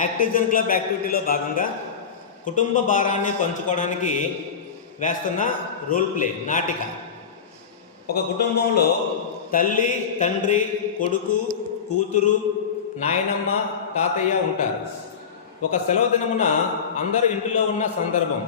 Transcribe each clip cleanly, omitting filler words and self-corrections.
యాక్టిజన్ club యాక్టివిటీలో భాగంగా కుటుంబ భారాన్ని పంచుకోవడానికి వేస్తున్న రోల్ ప్లే నాటిక. ఒక కుటుంబంలో తల్లి, తండ్రి, కొడుకు, కూతురు, నాయనమ్మ, తాతయ్య ఉంటారు. ఒక సెలవు దినమున అందరూ ఇంటిలో ఉన్న సందర్భం.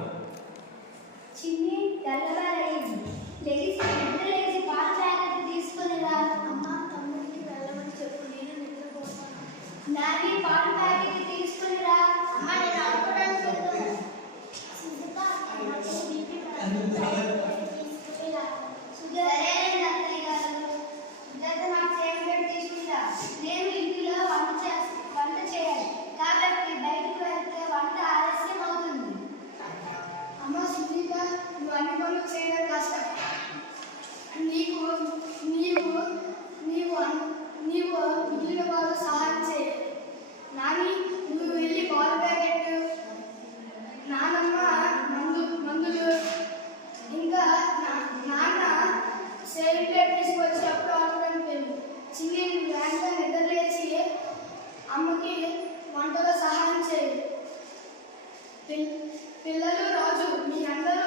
పిల్లలు రాజు మీరందరూ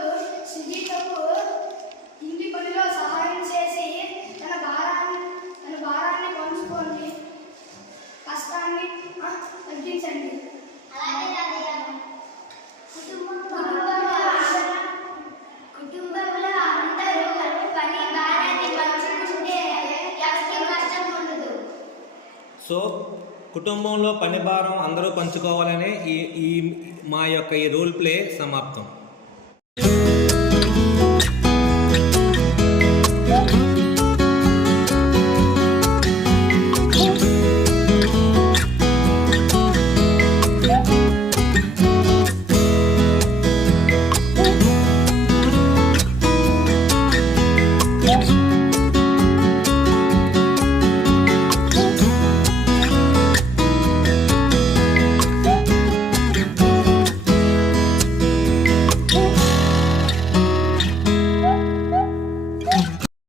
సుజీతకు ఇంటి పనిలో సహాయం చేసి తన భారాన్ని పంచుకోండి, కష్టాన్ని తగ్గించండి. కుటుంబంలో అందరూ పని భారాన్ని పంచుకుంటే ఎవరికి కష్టం ఉండదు. సో కుటుంబంలో పని భారం అందరూ పంచుకోవాలనే ఈ మా యొక్క ఈ రోల్ ప్లే సమాప్తం.